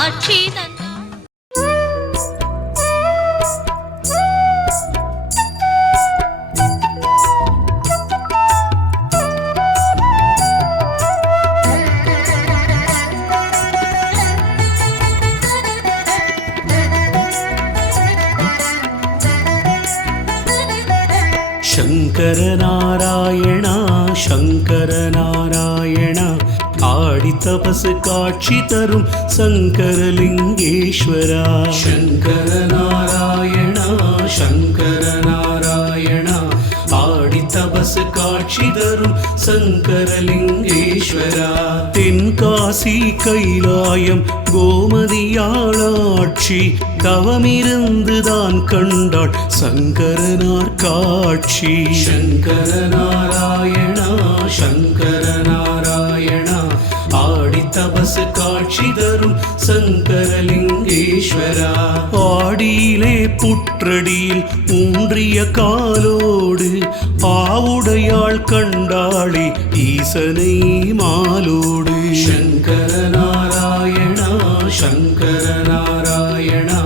காட்சி தந்தாள். ಶಂಕರ ನಾರಾಯಣ ಶಂಕರ ನಾರಾಯಣ ஆடி தபசு காட்சி தரும் சங்கரலிங்கேஸ்வரா. சங்கர நாராயணா சங்கர நாராயணா ஆடி தபசு காட்சி தரும் சங்கரலிங்கேஸ்வரா. தென்காசி கைலாயம் கோமதியாளாட்சி தவமிருந்துதான் கண்டாள் சங்கரனார் காட்சி. சங்கர நாராயணா சங்கர நாராயணா ஆடி தபசு காட்சி தரும் சங்கரலிங்கேஸ்வரா. ஆடியிலே புற்றடியில் ஊன்றிய காலோடு ஆவுடையாள் கண்டாளே ஈசனை மாலோடு. சங்கர நாராயணா சங்கர நாராயணா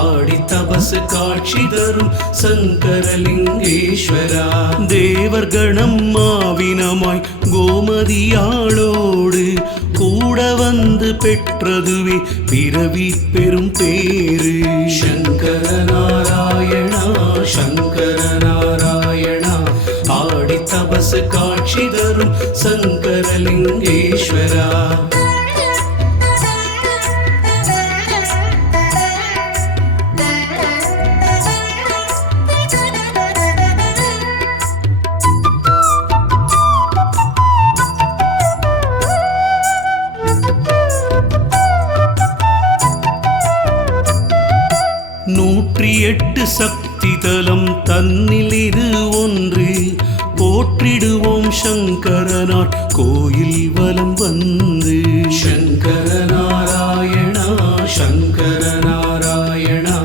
ஆடி தபசு காட்சி தரும் சங்கரலிங்கேஸ்வரா. தேவர்கணம் மாவினமாய் கோமதியாளோடு கூட வந்து பெற்றதுவே பிறவி பெரும் பேரு. சங்கர நாராயணா சங்கர நாராயணா ஆடி தபசு காட்சி தரும் சங்கரலிங்கேஸ்வரா. நூற்றி எட்டு சக்தி தலம் தன்னில் இது ஒன்று போற்றிடுவோம் சங்கரனார் கோயில் வலம் வந்து. சங்கர நாராயணா சங்கர நாராயணா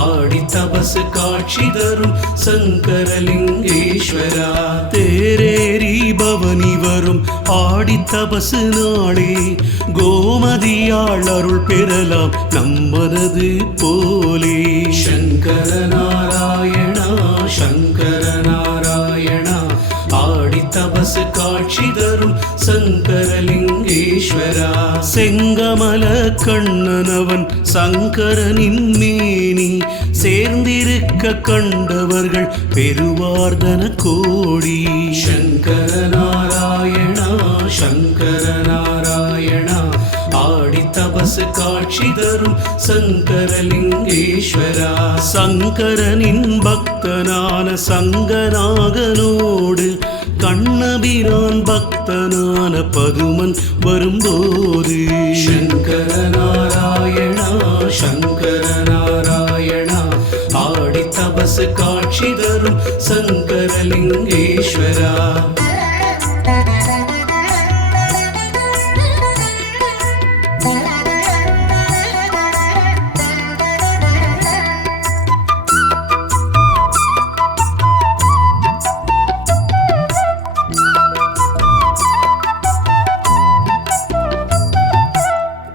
ஆடி தபசு காட்சி தரும் சங்கரலிங்கேஸ்வரா. தேரேறி பவனி வரும் ஆடி தபசு நாளே கோமதியாள் அருள் பெறலாம் நம்மனது போலே. சங்கர நாராயணா சங்கர நாராயணா ஆடி தபசு காட்சி தரும் சங்கரலிங்கேஸ்வரா. செங்கமல கண்ணனவன் சங்கரனின் மேனி சேர்ந்திருக்க கண்டவர்கள் பெருவார்தன கோடி. சங்கர நாராயணா சங்கர நாராயணா ஆடி தபசு காட்சி தரும் சங்கரலிங்கேஸ்வரா. சங்கரனின் பக்தனான சங்கநாகனோடு கண்ணபிரான் பக்தனான பதுமன் வரும்போது. சங்கர நாராயணா சங்கர நாராயணா ஆடி தபசு காட்சி தரும் சங்கரலிங்கேஸ்வரா.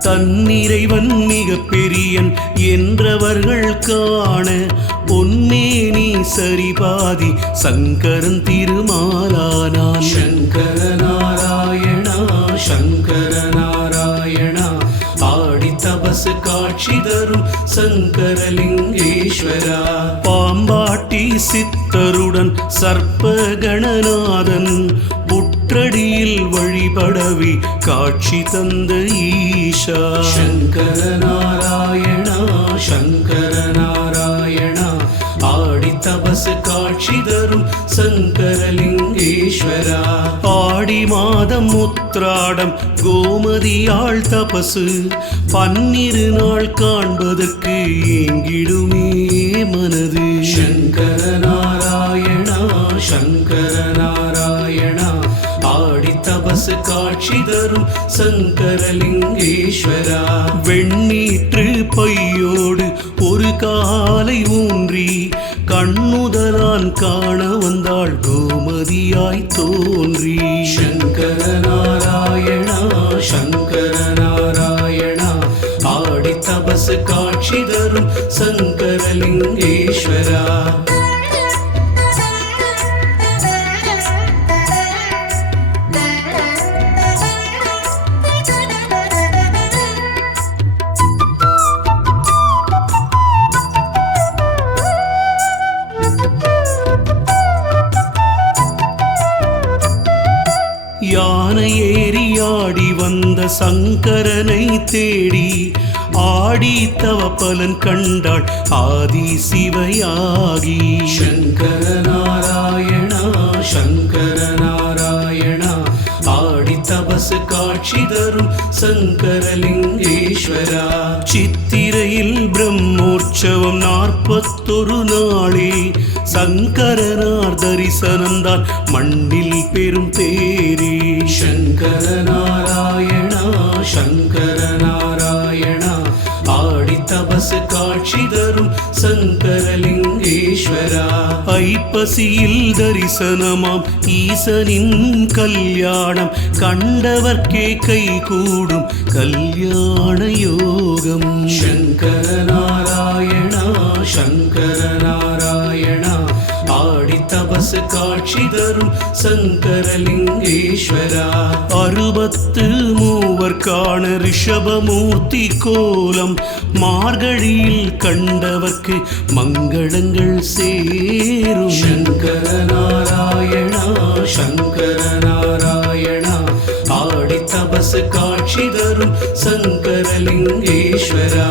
தன்னிறைவன் மிக பெரியன் என்றவர்கள் காண பொன்மேனி சரிபாதி சங்கரன் திருமாலானான். சங்கர நாராயணா சங்கர நாராயணா ஆடி தபசு காட்சி தரும் சங்கரலிங்கேஸ்வரா. பாம்பாட்டி சித்தருடன் சர்ப்பகணநாதன் புற்றடியில் வழிபடவே காட்சி தந்த ஈஷா. சங்கர நாராயணா சங்கர நாராயணா ஆடி தபசு காட்சி தரும் சங்கரலிங்கேஸ்வரா. ஆடி மாதம் உத்ராடம் கோமதியாள் தபசு பன்னிரு நாள் காண்பதற்கு ஏங்கிடுமே மனது. சங்கர நாராயணா சங்கர நாராயணா ஆடி தபசு காட்சி தரும் சங்கரலிங்கேஸ்வரா. வெண்ணீற்று பையோடு ஒரு காலை ஊன்றி கண்ணுதலான் காண வந்தாள் கோமதியாய் தோன்றி. சங்கர நாராயணா சங்கர நாராயணா ஆடி தபசு காட்சி தரும் சங்கரலிங்கேஸ்வரா. யானை ஏறி ஆடி வந்த சங்கரனை தேடி ஆடி தவ பலன் கண்டாள் ஆதி சிவயாகி. சங்கர நாராயணா சங்கர நாராயணா ஆடி தபசு காட்சி தரும் சங்கரலிங்கேஸ்வரா. சித்திரையில் பிரம்மோற்சவம் 41 நாளே சங்கரனார் தரிசனந்தான் மண்ணில் பெரும் பேரே. சங்கர நாராயணா சங்கர நாராயணா ஆடி தபசு காட்சி தரும் சங்கரலிங்கேஸ்வரா. ஐப்பசியில் தரிசனமாம் ஈசனின் கல்யாணம் கண்டவர்க்கே கை கூடும் கல்யாண யோகம். சங்கர நாராயணா சங்கர நாராயணா ஆடி தபசு காட்சி தரும் சங்கரலிங்கேஸ்வரா. 63 ரிஷபமூர்த்தி கோலம் மார்கழியில் கண்டவர்க்கு மங்களங்கள் சேரும். சங்கர நாராயணா சங்கர நாராயணா ஆடி தபசு காட்சி தரும் சங்கரலிங்கேஸ்வரா.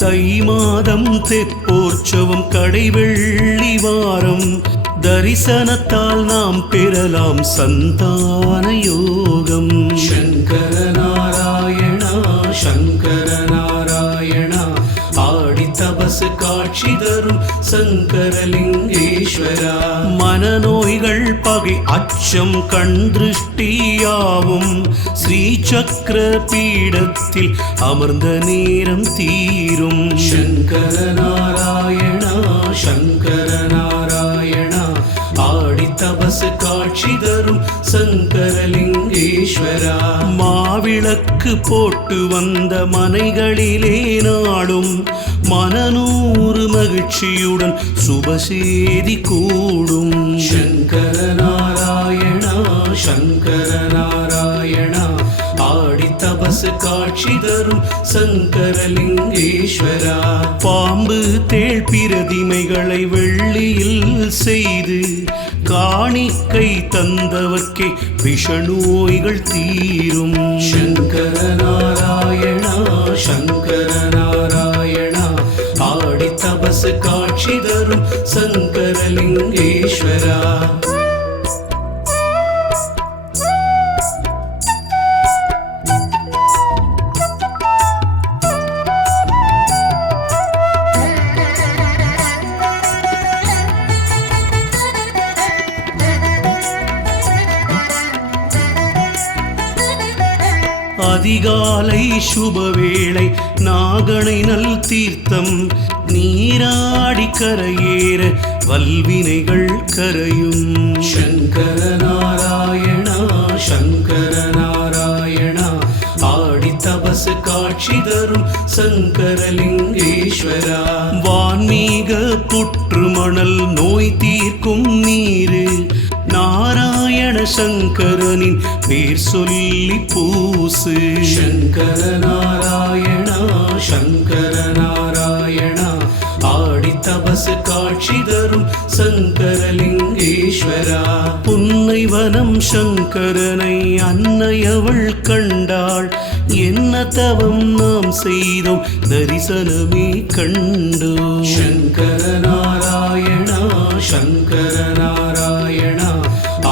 தை மாதம் தெப்போற்சவம் கடைவெள்ளி வாரம் தரிசனத்தால் நாம் பெறலாம் சந்தான யோகம். சங்கர நாராயணா சங்கர நாராயணா ஆடி தபசு காட்சி தரும் சங்கரலிங்கேஸ்வரா. மனநோய்கள் பகை அச்சம் கண் திருஷ்டியாவும் ஸ்ரீ சக்கர பீடத்தில் அமர்ந்த நேரம் தீரும். சங்கர நாராயணா சங்கர நாராயணா ஆடி தபசு காட்சி தரும் சங்கரலிங்கேஸ்வரா. மாவிளக்கு போட்டு வந்த மனைகளிலே நாடும் மனநூறு மகிழ்ச்சியுடன் சுபசேதி கூடும். சங்கர நாராயணா சங்கர நாராயணா ஆடி தபசு காட்சி தரும் சங்கரலிங்கேஸ்வரா. பாம்பு தேள் பிரதிமைகளை வெள்ளியில் செய்து காணிக்கை தந்தவர்க்கே விஷநோய்கள் தீரும். சங்கர நாராயணா சங்கர நாராயணா ஆடி தபசு காட்சி தரும் சங்கரலிங்கேஸ்வரா. அதிகாலை சுபவேளை நாகனை நல் தீர்த்தம் நீராடி கரையேற வல்வினைகள் கரையும். சங்கர நாராயணா சங்கர நாராயணா ஆடி தபசு காட்சி தரும் சங்கரலிங்கேஸ்வரா. வான்மீக புற்று மணல் நோய் தீர்க்கும் நீரு நாராயண சங்கரனின் பேர் சொல்லி பூசு. சங்கர நாராயணா சங்கர நாராயணா ஆடி தபசு காட்சி தரும் சங்கரலிங்கேஸ்வரா. புன்னைவனம் சங்கரனை அன்னையவள் கண்டாள் என்ன தவம் நாம் செய்தோம் தரிசனமே கண்டோம். சங்கர நாராயணா சங்கர நாராயணா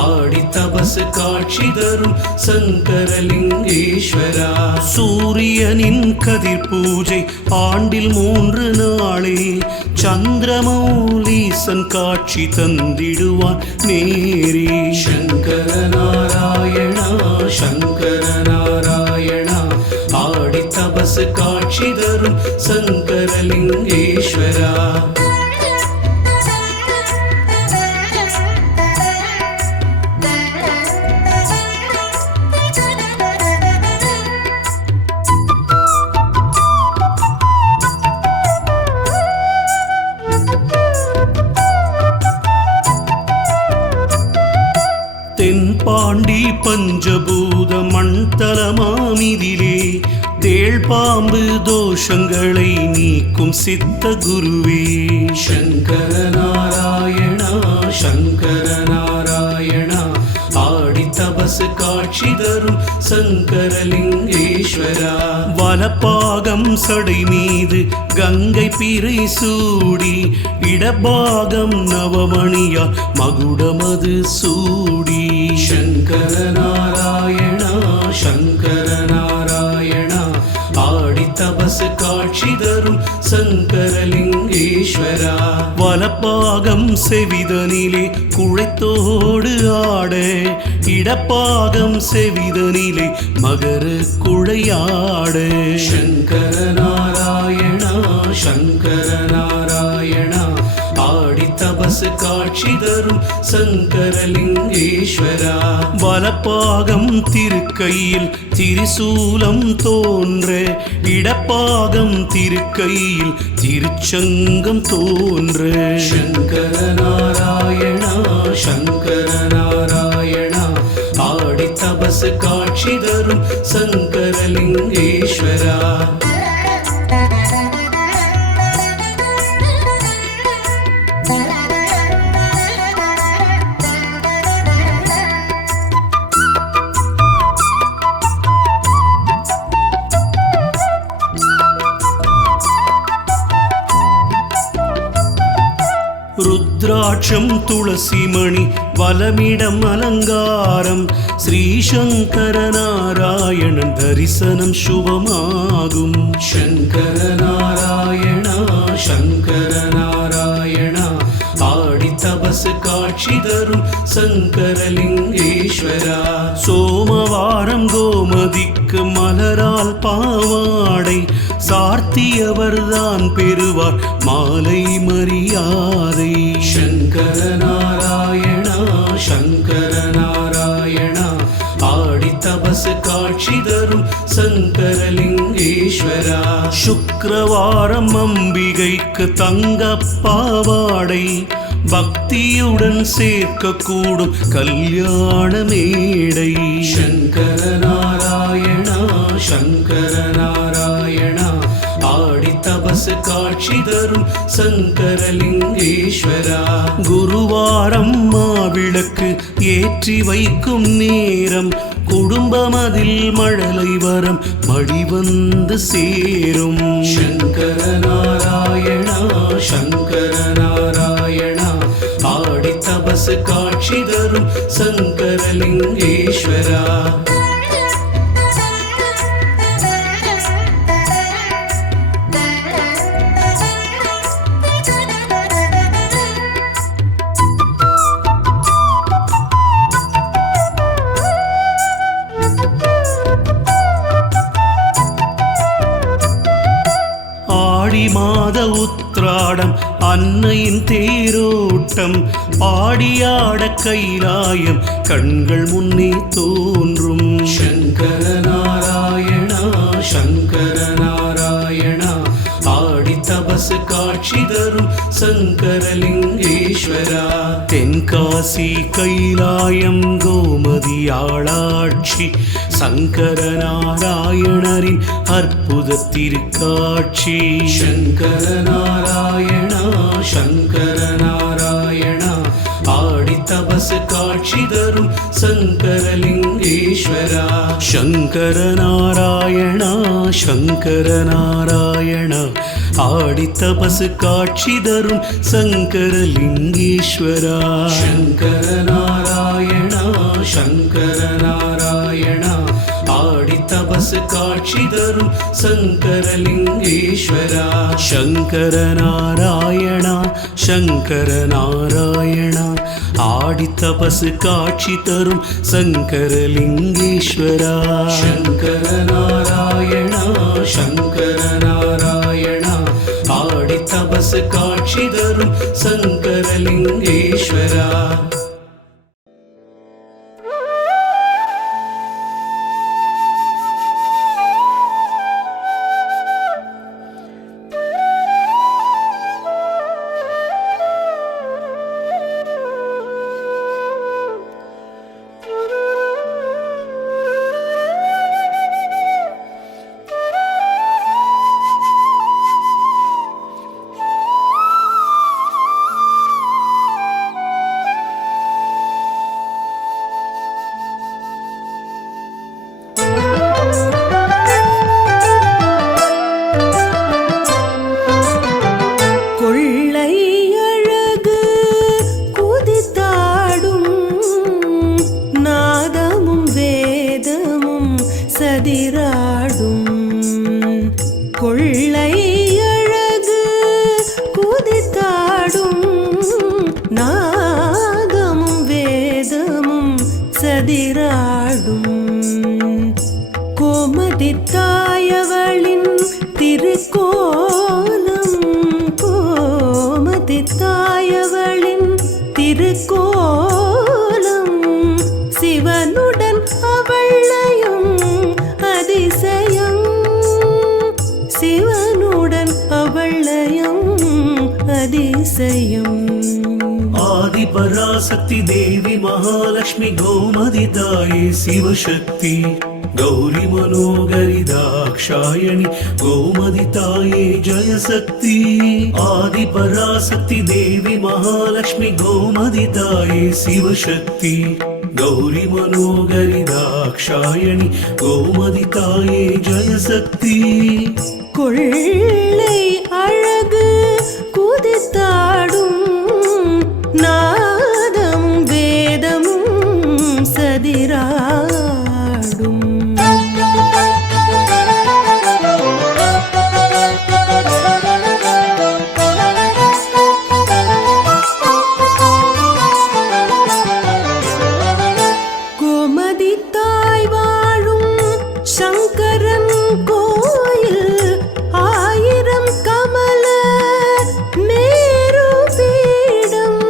ஆடி தபசு தபசு காட்சி தரும் சங்கரலிங்கேஸ்வரா. சூரியனின் கதிர் பூஜை ஆண்டில் 3 நாளே சந்திரமௌலீசன் காட்சி தந்திடுவான் நேரே. சங்கர நாராயணா சங்கர நாராயணா ஆடி தபசு காட்சி தரும் சங்கரலிங்கேஸ்வரா. தென்பாண்டி பஞ்சபூத மண்தலமாமிதிலே தேள் பாம்பு தோஷங்களை நீக்கும் சித்த குருவே. சங்கர நாராயணா சங்கர நாராயணா ஆடி தபசு காட்சி தரும் சங்கரலிங்கேஸ்வரா. வலப்பாகம் சடை மீது கங்கை பிறை சூடி இடபாகம் நவமணியா மகுடமது சூடி. சங்கர நாராயணா சங்கர நாராயணா ஆடி தபசு காட்சி தரும் சங்கரலிங்கேஸ்வரா. வலப்பாகம் செவிதனிலே குழைத்தோடு ஆட இடப்பாகம் செவிதனிலே மகர குழையாட. சங்கர நாராயணா சங்கர நாராயணா ஆடி தபசு காட்சி தரும் சங்கரலிங்கேஸ்வரா. வலப்பாகம் திருக்கையில் திரிசூலம் தோன்ற இடப்பாகம் திருக்கையில் திருச்சங்கம் தோன்ற. சங்கர நாராயணா சங்கர நாராயணா ஆடி தபசு காட்சி தரும் சங்கரலிங்கேஸ்வரா. ருத்ராட்சம் துளசிமணி வலமிடம் அலங்காரம் ஸ்ரீசங்கர நாராயணன் தரிசனம் சுபமாகும். சங்கர நாராயணா சங்கர நாராயணா ஆடி தபசு காட்சி தரும் சங்கரலிங்கேஸ்வரா. சோமவாரம் கோமதிக்கு மலரால் பாவாடை சார்த்தியவர்தான் பெறுவார் மாலை மரியாதை. சங்கர நாராயணா சங்கர நாராயணா ஆடி தபசு காட்சி தரும் சங்கரலிங்கேஸ்வரா. சுக்கிரவாரம் அம்பிகைக்கு தங்க பாவாடை பக்தியுடன் சேர்க்க கூடும் கல்யாண மேடை. சங்கர நாராயணா சங்கர நாராயணா ஆடி தபசு காட்சி தரும் சங்கரலிங்கேஸ்வரா. குருவாரம் மாவிளக்கு ஏற்றி வைக்கும் நேரம் குடும்பமதில் மழலை வரம் மடிவந்து சேரும். சங்கர நாராயணா சங்கர நாராயணா ஆடி தபசு காட்சி தரும் சங்கரலிங்கேஸ்வரா. ஆடி மாத உத்ராடம் அன்னையின் தேரோட்டம் பாடியாட கைலாயம் கண்கள் முன்னே தோன்றும். சங்கர நாராயணா சங்கர நாராயணா ஆடி தபசு காட்சி தரும் சங்கரலிங்கேஸ்வரா. தென்காசி கைலாயம் கோமதி ஆளாட்சி சங்கர நாராயணரின் அற்புத திருக்காட்சி. சங்கர நாராயணா சங்கர நாராயணா ஆடி தபசு காட்சி தரும் சங்கரலிங்கேஸ்வரா. சங்கர நாராயணா சங்கர நாராயணா ஆடி தபசு காட்சி தரும் சங்கரலிங்கேஸ்வரா. சங்கர நாராயணா சங்கர நாராயணா ஆடி தபசு காட்சி தரும் சங்கரலிங்கேஸ்வரா சங்கர நாராயணா சங்கர நாராயணா ஆடி தபசு காட்சி தரும் சங்கரலிங்கேஸ்வரா சங்கர நாராயணா சங்கர நாராயணா ஆடி தபசு காட்சி தரும் சங்கரலிங்கேஸ்வரா கோமதித்தாயவளின் திருக்கோலம் கோமதித்தாயவளின் திருக்கோலம் சிவனுடன் அவளையும் அதிசயம் சிவனுடன் அவளையும் அதிசயம் ஆதிபராசக்தி தேவி மகாலட்சுமி கோமதி தாயே சிவசக்தி गौरी मनोगरि दाक्षायणी गोमति ताये जय शक्ति आदि पराशक्ति देवी महालक्ष्मी गोमति ताये शिव शक्ति गौरी मनोगरि दाक्षायणी गोमति ताये जय शक्ति கொள்ளை அழகு குதித்தாடும் நாதம் வேதமும் சதிராடும் கோமதி தாய் வாழும் சங்கரன் கோயில் ஆயிரம் கமல மேரு பீடம்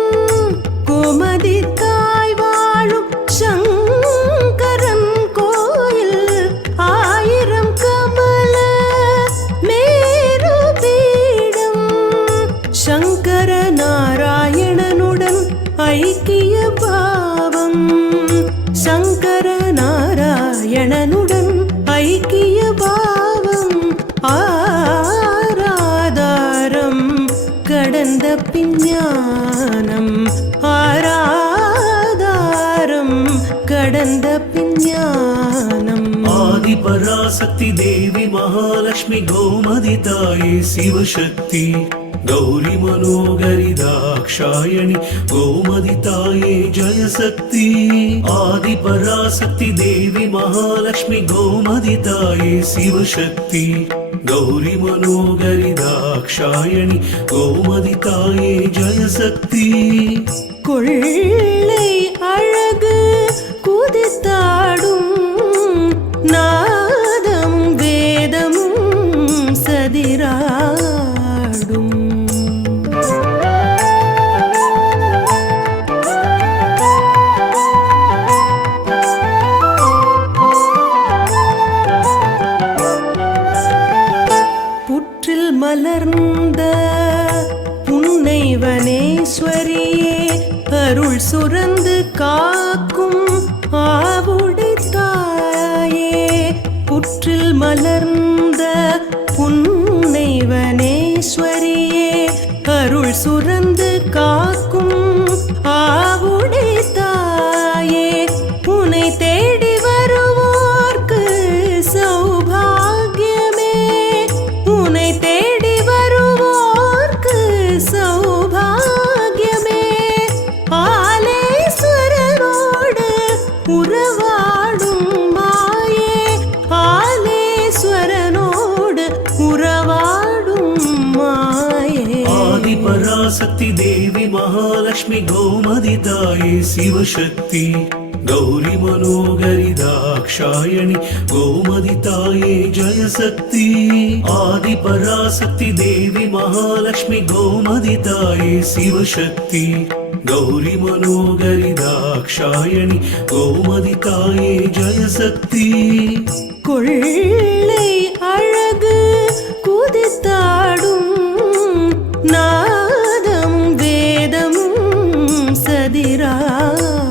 கோமதி தாய் வாழும் சங்கரன் கோயில் ஆயிரம் கமல மேரு பீடம் சங்கர நாராயணனுடன் ஐக்கிய பாவம் சங்கர நாராயணனுடன் ஐக்கிய பாவம் ஆராதாரம் கடந்த பிஞ்ஞானம் ஆராதாரம் கடந்த பிஞ்ஞானம் आदि पराशक्ति देवी महालक्ष्मी गोमति ताये शिव शक्ति गौरी मनोगरि दाक्षायणी गोमति ताये जय शक्ति आदि पराशक्ति देवी महालक्ष्मी गोमति ताये शिव शक्ति गौरी मनोगरि दाक्षायणी गोमति ताये जय शक्ति கொள்ளை அழகு குதித்தாடும் நாதம் வேதமும் சதிராடும் புற்றில் மலர்ந்த புன்னைவனேஸ்வரியே அருள் சுரந்து காக்கும் ஆவுடைத்தாயே புற்றில் மலர்ந்த புன்னைவனேஸ்வரியே அருள் சுரந்து காக்கும் ஆவுடைத்தாயே உனை தேடி வருவோர்க்கு சௌபாகியமே உனை தேடி வருவோர்க்கு சௌபாகியமே ஆலேஸ்வரனோடு பராசக்தி தேவி மகாலட்சுமி கோமதி தாயே சிவசக்தி கௌரி மனோகரி தாக்ஷாயணி கோமதி தாயே ஜெயசக்தி ஆதி பராசக்தி தேவி மகாலட்சுமி கோமதி தாயே சிவசக்தி கௌரி மனோகரி தாக்ஷாயணி கோமதி தாயே ஜெயசக்தி கொள்ளை அழகு குதித்தாடும் நாதம் வேதமும் சதிராடும்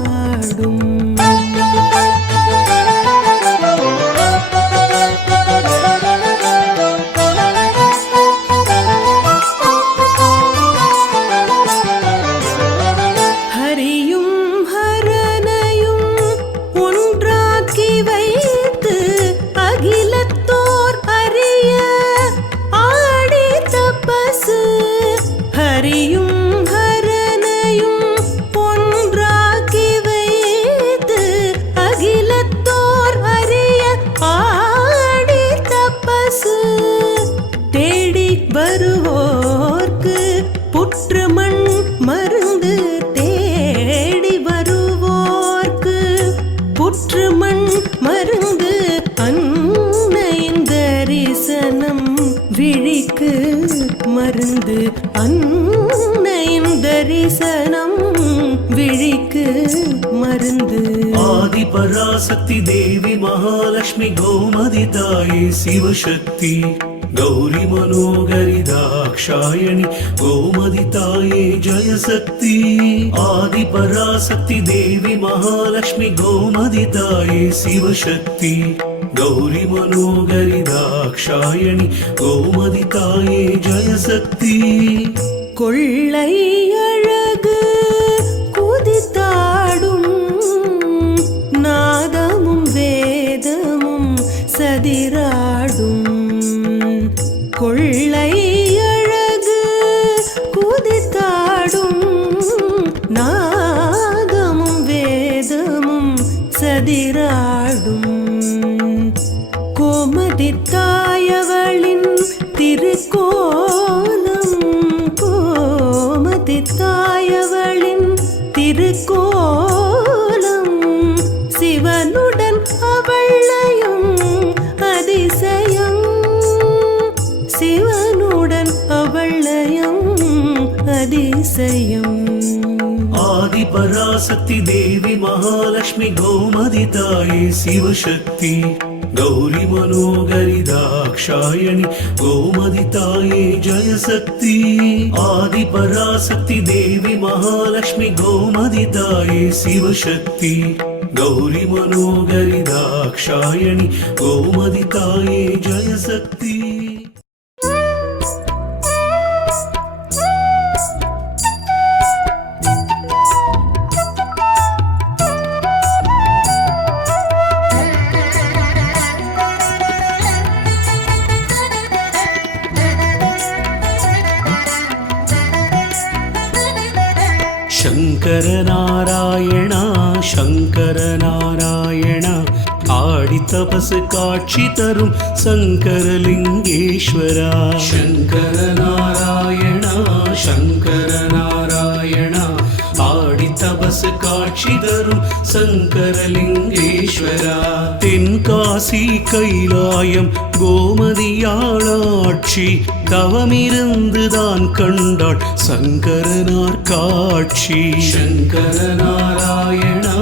ஹரியும் ஹரனையும் ஒன்றாக்கி வைத்து அகிலத்தோர் அறிய ஆடி தபசு ஹரியும் ஹரனையும் ஒன்றாக்கி வைத்து அகிலத்தோர் அறிய ஆடி தபசு தேடி வருவோர்க்கு புற்றுமண் மருந்து தேடி வருவோர்க்கு புற்றுமண் மருந்து அன்னையின் தரிசனம் விழிக்கு மருந்து அன்னையின் தரிசனம் விழிக்கு மருந்து ஆதி பராசக்தி தேவி மகாலட்சுமி கோமதி தாயே சிவசக்தி கௌரி மனோகரி தாக்ஷாயணி கோமதி தாயே ஜெயசக்தி ஆதி பராசக்தி தேவி மகாலட்சுமி கோமதி தாயே சிவசக்தி கௌரி மனோகரி தாக்ஷாயணி கோமதி தாயே ஜெயசக்தி கொள்ளை அழகு குதித்தாடும் நாதமும் வேதமும் சதிராடும் கொள்ளை அழகு குதித்தாடும் நாதமும் வேதமும் சதிராடும் கோமதி தாயவளின் திருக்கோலம் கோமதி தாயவளின் திருக்கோலம் சிவனுடன் அவளையும் அதிசயம் சிவனுடன் அவளையும் அதிசயம் ஆதி பராசக்தி தேவி மகாலட்சுமி கோமதி தாயே சிவசக்தி கௌரி மனோகரி தாக்ஷாயணி கோமதி தாயே ஜெயசக்தி ஆதி பராசக்தி தேவி மகாலட்சுமி கோமதி தாயே சிவசக்தி கௌரி மனோகரி தாக்ஷாயணி கோமதி தாயே ஜெயசக்தி ಶಂಕರ ನಾರಾಯಣ ಶಂಕರ ನಾರಾಯಣ ஆடி தபசு காட்சி தரும் சங்கரலிங்கேஸ்வரா சங்கர நாராயணா சங்கர நாராயணா ஆடி தபசு காட்சி தரும் சங்கரலிங்கேஸ்வரா தென்காசி கைலாயம் கோமதியாளாட்சி தவமிருந்துதான் கண்டாள் சங்கரனார் காட்சி சங்கர நாராயணா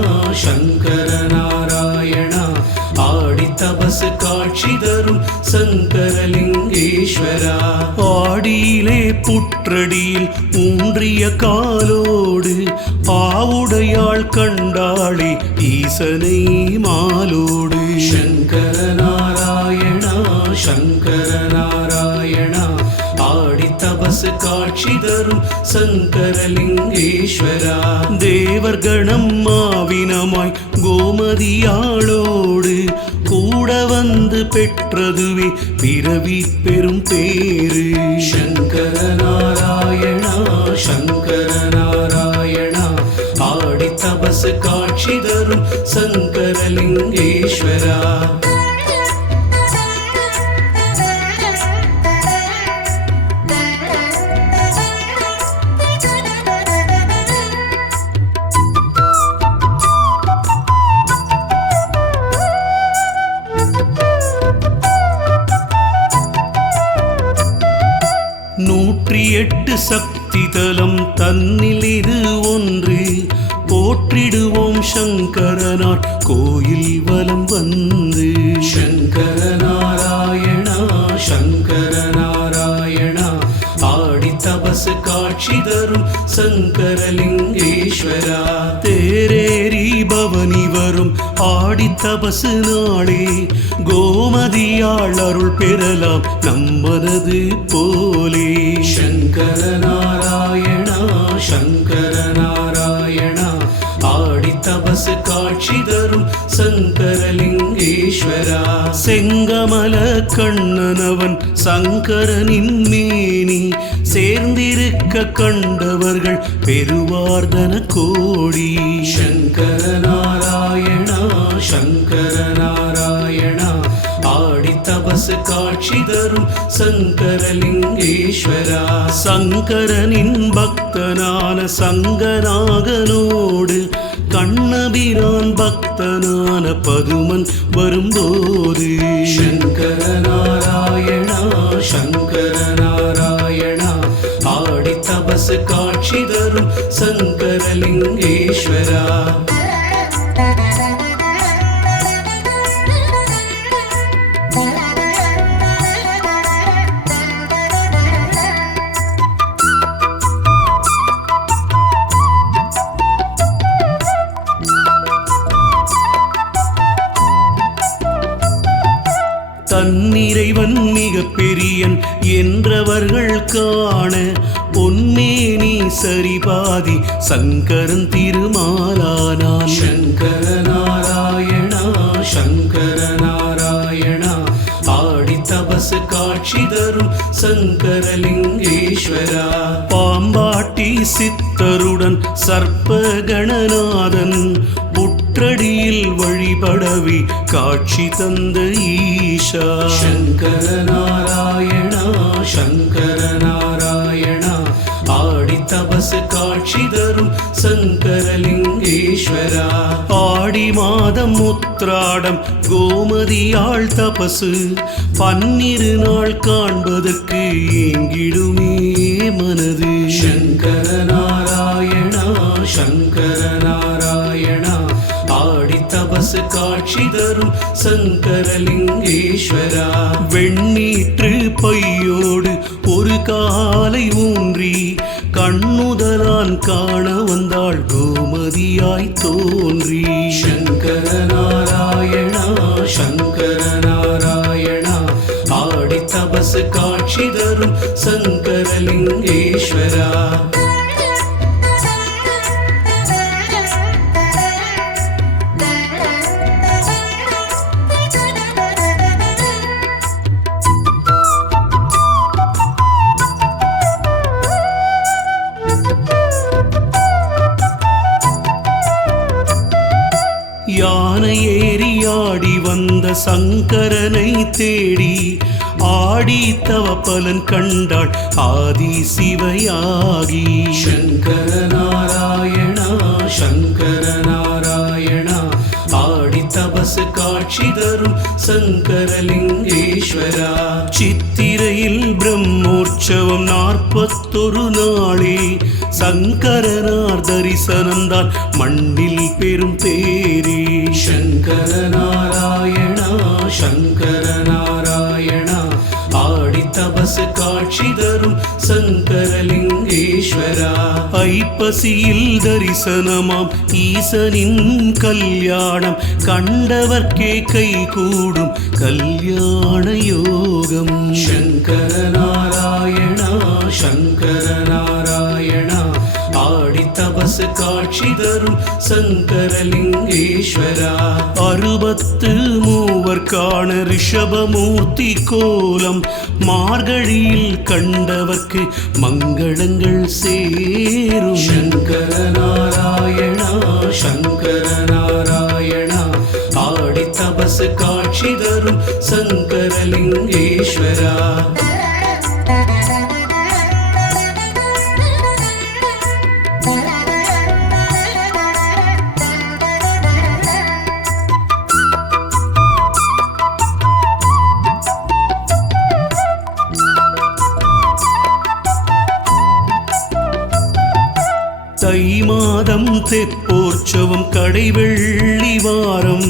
சங்கர நாராயணா ஆடி தபசு காட்சி தரும் சங்கரலிங்கேஸ்வரா ஆடியிலே புற்றடியில் ஊன்றிய காலோடு ஆவுடையாள் கண்டாளே ஈசனை மாலோடு சங்கர நாராயணா சங்கர நாராயணா ஆடி தபசு காட்சி தரும் சங்கரலிங்கேஸ்வரா தேவர்கணம் மாவினமாய் கோமதியாளோடு கூட வந்து பெற்றதுவே பிறவி பெரும் பேரு சங்கர நாராயணா சங்கர நாராயணா ஆடி தபசு காட்சி தரும் சங்கரலிங்கேஸ்வரா 108 சக்தி தலம் தன்னில் இது ஒன்று. போற்றிடுவோம் சங்கரனார் கோயில் வலம் வந்து. சங்கர நாராயணா சங்கர நாராயணா ஆடி தபசு காட்சி தரும் சங்கரலிங்கேஸ்வரா. தேரேறி பவனி வரும் ஆடி தபசு நாளே கோமதியாள் அருள் பெறலாம் நம்மனது போலே. சங்கர நாராயணா சங்கர நாராயணா ஆடி தபசு காட்சி தரும் சங்கரலிங்கேஸ்வரா. செங்கமல கண்ணனவன் சங்கரனின் மேனி சேர்ந்திருக்க கண்டவர்கள் பெருவார்தன கோடி. சங்கர நாராயணா சங்கர நாராயணா ஆடி தபசு காட்சி தரும் சங்கரலிங்கேஸ்வரா. சங்கரனின் பக்தனான சங்கநாகனோடு கண்ணபிரான் பக்தனான பதுமன் வரும்போது. சங்கர நாராயணா சங்கர நாராயணா ஆடி தபசு காட்சி தரும் சங்கரலிங்கேஸ்வரா. தன்னிறைவன் மிக பெரியன் என்றவர்கள் காண பொன்மேனி சரிபாதி சங்கரன் திருமாலானான். சங்கர நாராயணா சங்கர நாராயணா ஆடி தபசு காட்சி தரும் சங்கரலிங்கேஸ்வரா. பாம்பாட்டி சித்தருடன் சர்ப்பகணநாதன் புற்றடியில் வழிபடவி காட்சி தந்த ஈஷா. சங்கர நாராயணா சங்கர நாராயணா ஆடி தபசு காட்சி தரும் சங்கரலிங்கேஸ்வரா. ஆடி மாதம் உத்ராடம் கோமதியாள் தபசு 12 நாள் காண்பதற்கு ஏங்கிடுமே மனது. சங்கர நாராயணா சங்கர நாராயணா ஆடி தபசு காட்சி தரும் சங்கரலிங்கேஸ்வரா. வெண்ணீற்று பையோடு ஒரு காலை ஊன்றி கண்ணுதலான் காண வந்தாள் கோமதியாய் தோன்றி. சங்கர நாராயணா சங்கர நாராயணா ஆடி தபசு காட்சி தரும் சங்கரலிங்கேஸ்வரா. யானை ஏறி ஆடி வந்த சங்கரனை தேடி ஆடி தவ பலன் கண்டாள் ஆதி சிவையாகி. சங்கர நாராயணா சங்கர நாராயணா ஆடி தபசு காட்சி தரும் சங்கரலிங்கேஸ்வரா. சித்திரையில் பிரம்மோற்சவம் 41 நாளே சங்கரனார் தரிசனந்தான் மண்ணில் பெரும் பேரே. சங்கர நாராயணா சங்கர நாராயணா ஆடி தபசு காட்சி தரும் சங்கரலிங்கேஸ்வரா. ஐப்பசியில் தரிசனமாம் ஈசனின் கல்யாணம் கண்டவர்க்கே கை கூடும் கல்யாண யோகம். சங்கர நாராயணா சங்கர நாராயணா ஆடி தபசு காட்சி தரும் சங்கரலிங்கேஸ்வரா. 63 ரிஷபமூர்த்தி கோலம் மார்கழியில் கண்டவர்க்கு மங்களங்கள் சேரும். சங்கர நாராயணா சங்கர நாராயணா ஆடி தபசு காட்சி தரும் சங்கரலிங்கேஸ்வரா. தை மாதம் தெப்போற்சவம் கடைவெள்ளி வாரம்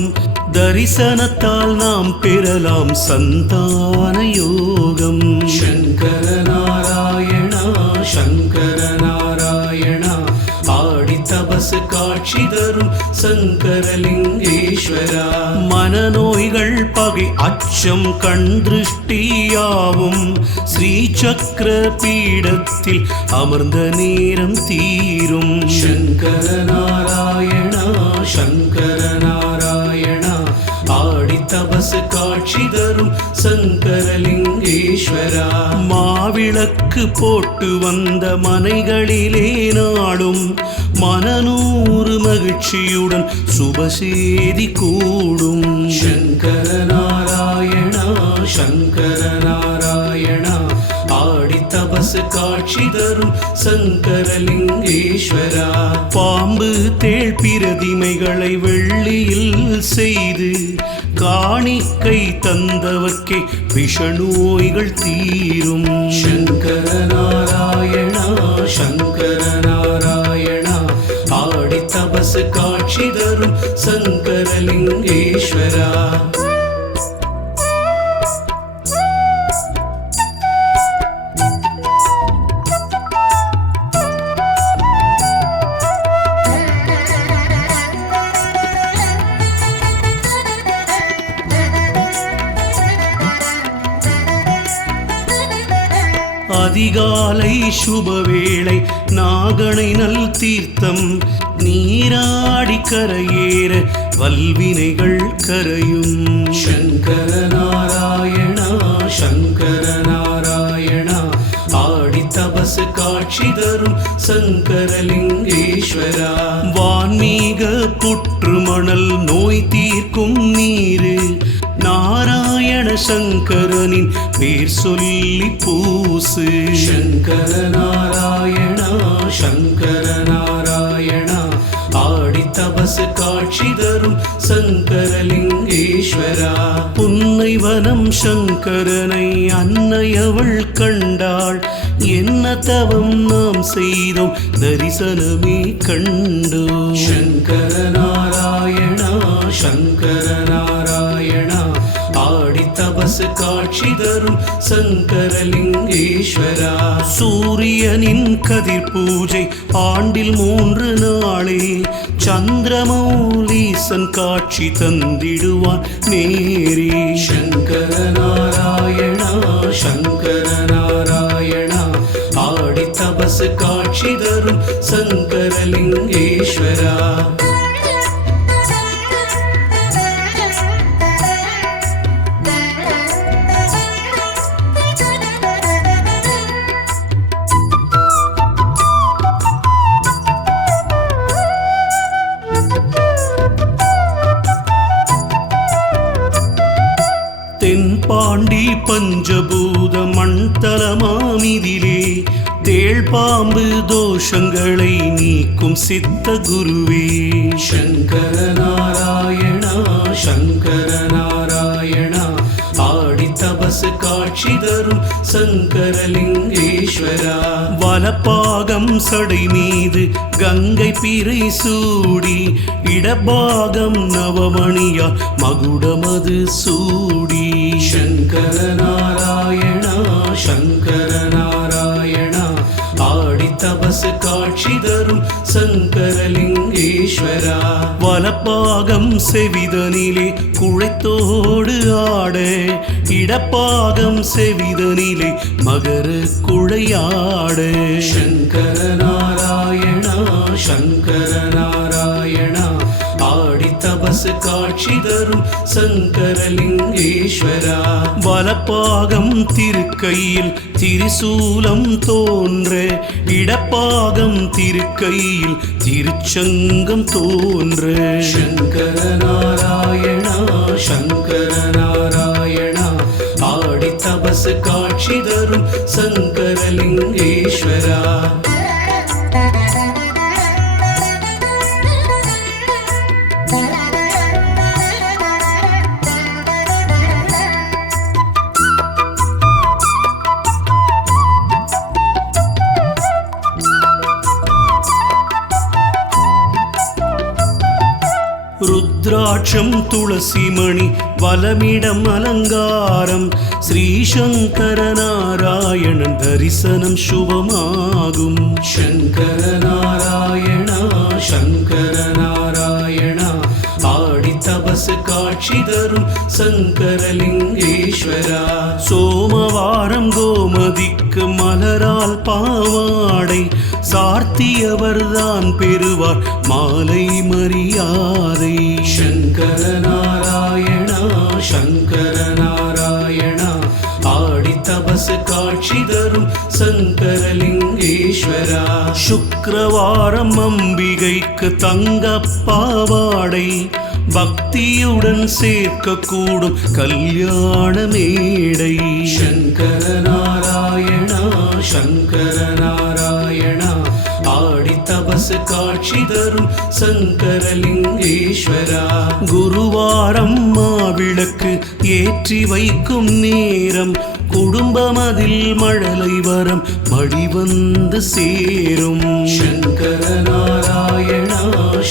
தரிசனத்தால் நாம் பெறலாம் சந்தான யோகம். சங்கர நாராயணா சங்கர நாராயணா ஆடி தபசு காட்சி தரும் சங்கரலிங்கேஸ்வரா. மனநோய்கள் பகை அச்சம் கண் திருஷ்டியாவும் ஸ்ரீ சக்கர பீடத்தில் அமர்ந்த நேரம் தீரும். சங்கர நாராயணா சங்கர நாராயணா ஆடி தபசு காட்சி தரும் சங்கரலிங்கேஸ்வரா. மாவிளக்கு போட்டு வந்த மனைகளிலே நாடும் மனநூறு மகிழ்ச்சியுடன் சுபசேதி கூடும். சங்கர நாராயணா சங்கர நாராயணா ஆடி தபசு காட்சி தரும் சங்கரலிங்கேஸ்வரா. பாம்பு தேள் பிரதிமைகளை வெள்ளியில் செய்து காணிக்கை தந்தவர்க்கே விஷநோய்கள் தீரும். சங்கர நாராயணா சங்கர நாராயணா ஆடி தபசு காட்சி தரும் சங்கரலிங்கேஸ்வரா. அதிகாலை சுபவேளை நாகனை நல் தீர்த்தம் நீராடி கரையேற வல்வினைகள் கரையும். சங்கர நாராயணா சங்கர நாராயணா ஆடி தபசு காட்சி தரும் சங்கரலிங்கேஸ்வரா. வான்மீக புற்று மணல் நோய் தீர்க்கும் நீரு நாராயண சங்கரனின் பேர் சொல்லி பூசு. சங்கர நாராயணா சங்கர நாராயணா ஆடி தபசு காட்சி தரும் சங்கரலிங்கேஸ்வரா. புன்னைவனம் சங்கரனை அன்னையவள் கண்டாள். என்ன தவம் நாம் செய்தோம் தரிசனமே கண்டோம். சங்கர நாராயணா சங்கர நாராயணா ஆடி தபசு காட்சி தரும் சங்கரலிங்கேஸ்வரா. சூரியனின் கதிர் பூஜை ஆண்டில் 3 நாளே சந்திரமௌலீசன் காட்சி தந்திடுவான் நேரே. சங்கர நாராயணா சங்கர நாராயணா ஆடி தபசு காட்சி தரும் சங்கரலிங்கேஸ்வரா. தென்பாண்டி பஞ்சபூத மண்தலமாமிதிலே தேள் பாம்பு தோஷங்களை நீக்கும் சித்த குருவே. சங்கர நாராயணா சங்கர நாராயணா ஆடி தபசு காட்சி தரும் சங்கரலிங்கேஸ்வரா. வலப்பாகம் சடை மீது கங்கை பிறை சூடி இடபாகம் நவமணியா மகுடமது சூடி. சங்கர நாராயணா சங்கர நாராயணா ஆடி தபசு காட்சி தரும் சங்கரலிங்கேஸ்வரா. வலப்பாகம் செவிதனிலே குழைத்தோடு ஆட இடப்பாகம் செவிதனிலே மகர குழையாட. சங்கர நாராயணா சங்கர நாராயணா ஆடி தபசு காட்சி தரும் சங்கரலிங்கேஸ்வரா. வலப்பாகம் திருக்கையில் திரிசூலம் தோன்ற இடப்பாகம் திருக்கையில் திருச்சங்கம் தோன்ற. சங்கர நாராயணா சங்கர நாராயணா ஆடி தபசு காட்சி தரும் சங்கரலிங்கேஸ்வரா. ருத்ராட்சம் துளசிமணி வலமிடம் அலங்காரம் ஸ்ரீசங்கர நாராயணன் தரிசனம் சுபமாகும். சங்கர நாராயணா சங்கர நாராயணா ஆடி தபசு காட்சி தரும் சங்கரலிங்கேஸ்வரா. சோமவாரம் கோமதிக்கு மலரால் பாவாடை சார்த்தியவர்தான் பெறுவார் மாலை மரியாதை. சங்கர நாராயணா சங்கர நாராயணா ஆடி தபசு காட்சி தரும் சங்கரலிங்கேஸ்வரா. சுக்கிரவாரம் அம்பிகைக்கு தங்க பாவாடை பக்தியுடன் சேர்க்கக்கூடும் கல்யாண மேடை. சங்கர நாராயணா சங்கர நாராயணா ஆடி தபசு காட்சி தரும் சங்கரலிங்கேஸ்வரா. குருவாரம் மாவிளக்கு ஏற்றி வைக்கும் நேரம் குடும்பமதில் மழலை வரம் மடி வந்து சேரும். சங்கர நாராயணா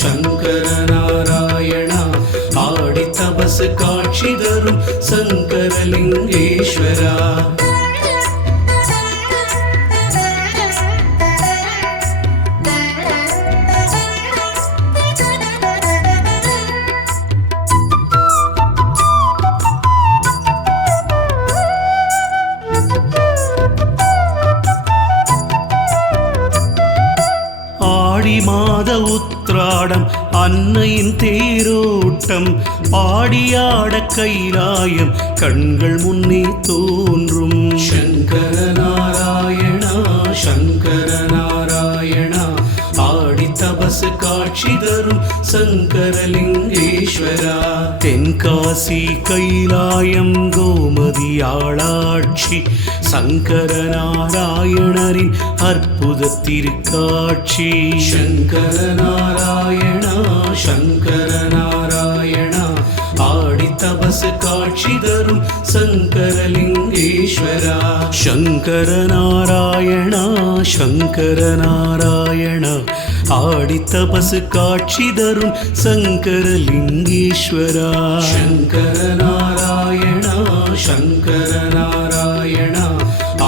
சங்கர நாராயணா ஆடி தபசு காட்சி தரும் சங்கரலிங்கேஸ்வரா. மாத உத்ராடம் அன்னையின் தேரோட்டம் ஆடியாட கைலாயம் கண்கள் முன்னே தோன்றும். சங்கர நாராயணா சங்கர நாராயணா ஆடி தபசு காட்சி தரும் சங்கரலிங்கேஸ்வரா. தென்காசி கைலாயம் கோமதி ஆளாட்சி சங்கர நாராயணரின் அற்புத திருக்காட்சி. சங்கர நாராயணா சங்கர நாராயணா ஆடி தபசு காட்சி தரும் சங்கரலிங்கேஸ்வரா. சங்கர நாராயணா சங்கர நாராயணா ஆடி தபசு காட்சி தரும் சங்கரலிங்கேஸ்வரா. சங்கர நாராயணா சங்கர நாராயணா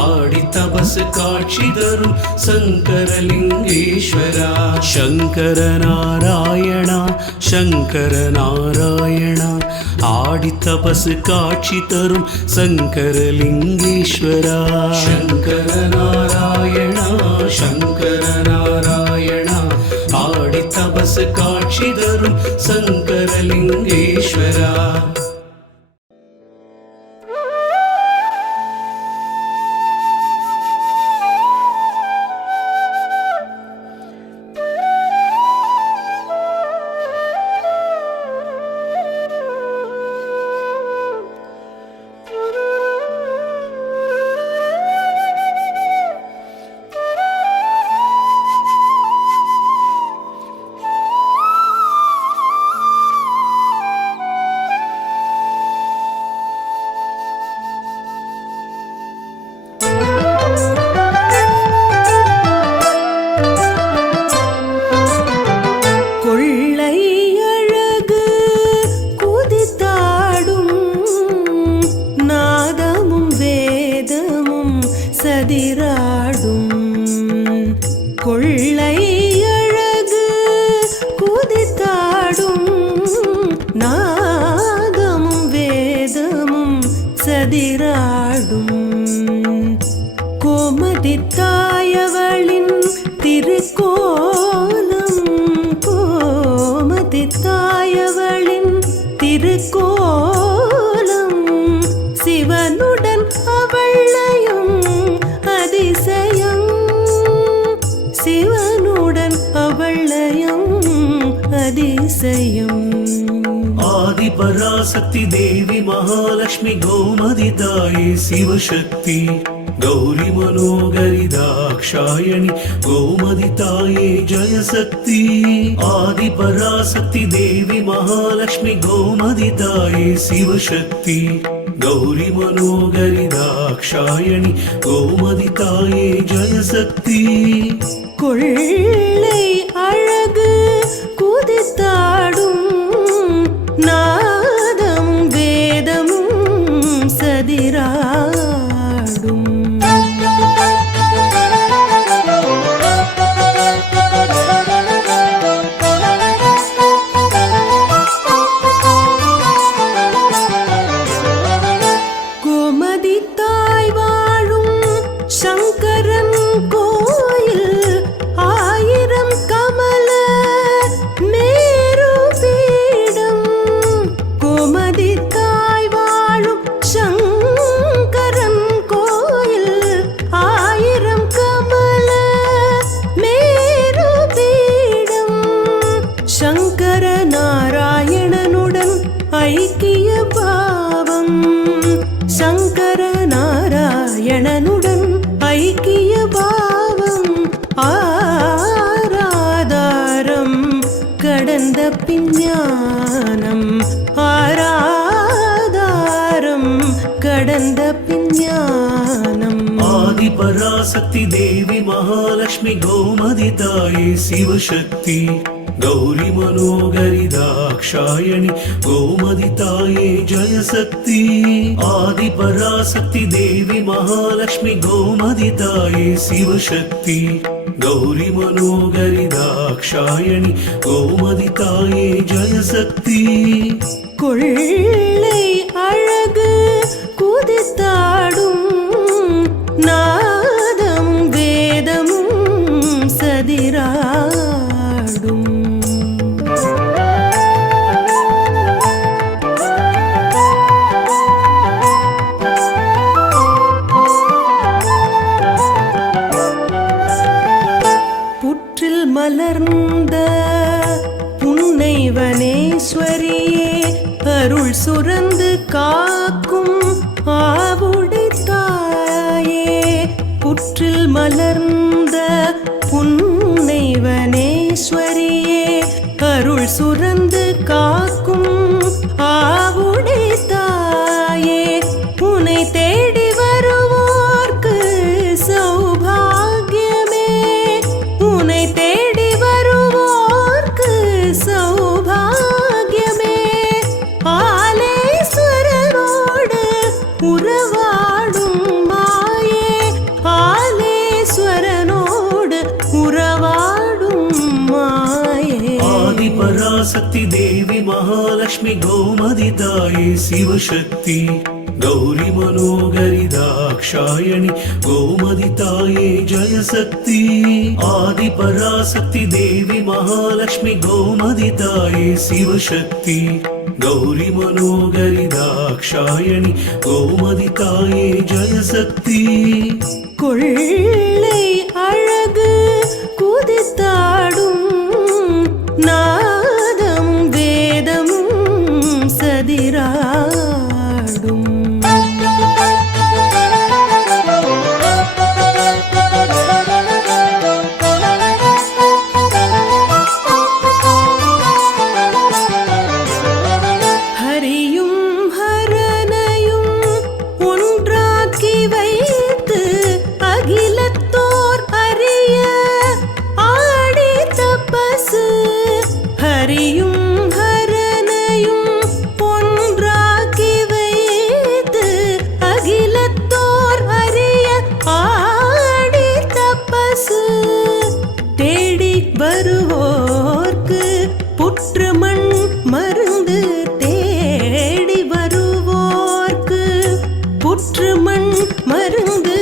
ஆடி தபசு காட்சி தரும் சங்கரலிங்கேஸ்வரா. சங்கர நாராயணா சங்கர நாராயணா ஆடி தபசு காட்சி தரும் சங்கரலிங்கேஸ்வரா. சங்கர நாராயணா சங்கர நாராயணா ஆடி தபசு காட்சி தரும் சங்கரலிங்கேஸ்வரா. आदिपराशक्ति देवी महालक्ष्मी गोमति ताये शिवशक्ति गौरी मनोगरि दाक्षायणी गोमति ताये जय शक्ति आदिपराशक्ति देवी महालक्ष्मी गोमति ताये शिवशक्ति गौरी मनोगरि दाक्षायणी गोमति ताये जय शक्ति கொள்ளை அழகு குதித்தாடும் ஈஸ்வரன் கோயில் ஆயிரம் கமல மேரு பீடம் கோமதி தாய் வாழும் சங்கரன் கோயில் ஆயிரம் கமல மேரு பீடம் சங்கர நாராயணனுடன் ஐக்கிய பாவம் சங்கர நாராயணனுடன் ஐக்கிய பாவம் ஆராதாரம் கடந்த பிஞ்ஞானம் ஆராதாரம் கடந்த பிஞ்ஞானம் ஆதி பராசக்தி தேவி மகாலட்சுமி கோமதி தாயே சிவசக்தி கௌரி மனோகரி தாக்ஷாயணி கோமதி தாயே ஜயசக்தி ஆதி பராசக்தி தேவி மகாலட்சுமி கோமதி தாயே சிவசக்தி கௌரி மனோகரி தாக்ஷாயணி கோமதி தாயே ஜயசக்தி கொள்ளை அழகு குதித்தாடும் நாதம் வேதமும் சதிராடும் புற்றில் மலர்ந்த புன்னைவனேஸ்வரியே அருள் சுரந்து காக்கும் ஆவுடை தாயே புற்றில் மலர்ந்த புன்னைவனேஸ்வரியே அருள் சுரந்து காக்கும் ஆவுடை தாயே உன்னை தேடி வருவோர்க்கு சௌபாகியமே உன்னை தேடி வருவோர்க்கு சௌபாகியமே ஆலேஸ்வரனோடு உறவாடும் மாயே ஆலேஸ்வரனோடு உறவாடும் மாயே ஆதி பராசக்தி தேவி மகாலட்சுமி கோமதி தாயே சிவசக்தி கௌரி மனோகரி தாக்ஷாயணி கோமதி தாயே ஜயசக்தி ஆதி பராசக்தி தேவி மகாலட்சுமி கோமதி தாயே சிவசக்தி கௌரி மனோகரி தாக்ஷாயணி கோமதி தாயே ஜயசக்தி கொள்ளை அழகு குதித்தாடும் நாதம் வேதமும் சதிராடும் ஹரியும் ஹரனையும் ஒன்றாக்கி வைத்து அகிலத்தோர் அறிய ஆடி தபசு ஹரியும் ஹரனையும் ஒன்றாக்கி வைத்து அகிலத்தோர் அறிய ஆடி தபசு தேடி வருவோர்க்கு புற்றுமண் மருந்து தேடி வருவோர்க்கு புற்றுமண் மருந்து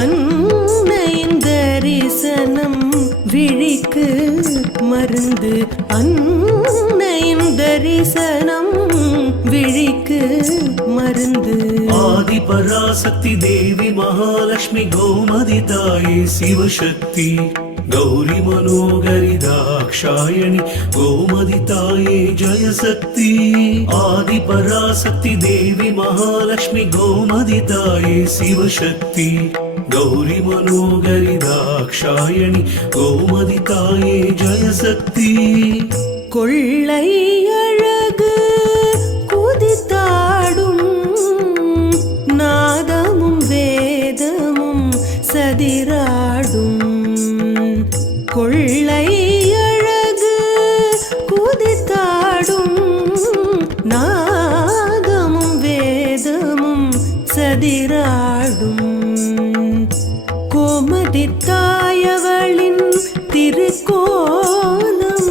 அன்னையின் தரிசனம் விழிக்கு மருந்து அன்னையின் தரிசனம் விழிக்கு மருந்து ஆதி பராசக்தி தேவி மகாலட்சுமி கோமதி தாயே சிவசக்தி கௌரி மனோகரி தாக்ஷாயணி கோமதி தாயே ஜயசக்தி ஆதி பராசக்தி தேவி மகாலட்சுமி கோமதி தாயே சிவசக்தி கௌரி மனோகரி தாக்ஷாயணி கோமதி தாயே ஜயசக்தி கொள்ளை அழகு குதித்தாடும் நாதமும் வேதமும் சதிராடும் கொள்ளை அழகு குதித்தாடும் நாதமும் வேதமும் சதிராடும் கோமதி தாயவளின் திருக்கோலம்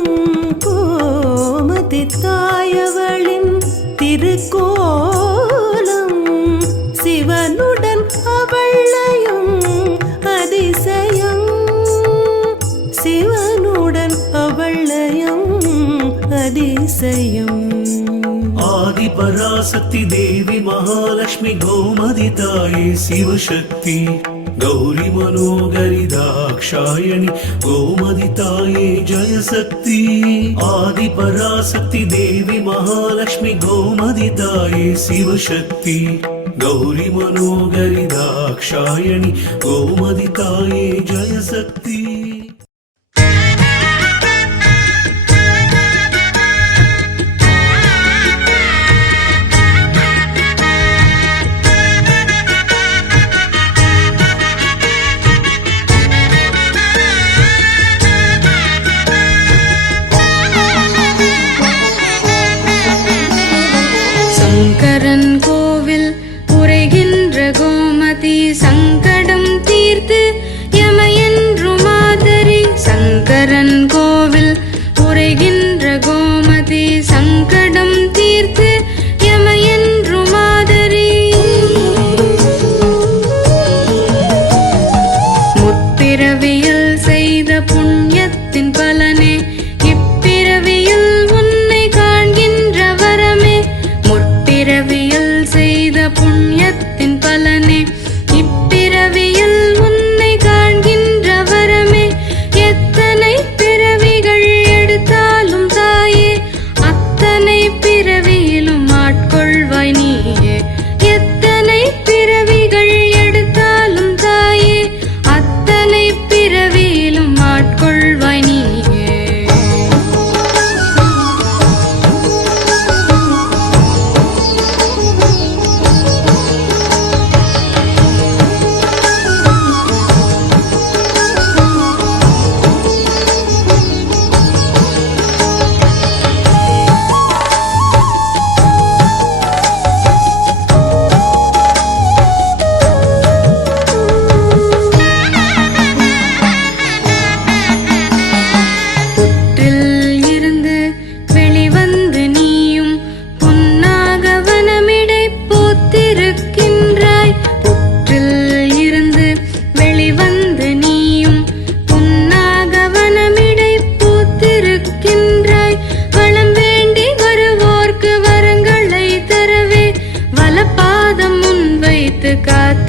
கோமதி தாயவளின் திருக்கோலம் சிவனுடன் அவளையும் அதிசயம் ஆதிபராசக்தி தேவி மகாலட்சுமி கோமதி தாயே சிவசக்தி கௌரி மனோகரி தாக்ஷாயணி கோமதி தாயே ஜெயசக்தி ஆதிபராசக்தி தேவி மகாலட்சுமி கோமதி தாயே சிவசக்தி கௌரி மனோகரி தாக்ஷாயணி கோமதி தாயே ஜெயசக்தி சங்கரன் கோவில் உரைகின்ற கோமதி சங்கடம் தீர்த்து யமையென்று மாதரி சங்கரன் கோவில் உரைகின்ற கோமதி சங்கடம் தீர்த்து யமையென்று மாதரி முற்பிறவியில் செய்த புண்ணியத்தின் பலனே இப்பிறவியில் உன்னை காண்கின்ற வரமே பிறவியில் செய்த புண்ணியத்தின் பலனே இப்பிறவியில் உன்னை காண்கின்ற வரமே எத்தனை பிறவிகள் எடுத்தாலும் தாயே அத்தனை பிறவியிலும் ஆட்கொள்வாய் நீயே எத்தனை பிறவிகள் எடுத்தாலும் தாயே அத்தனை பிறவியிலும் ஆட்கொள்வாய் நீயே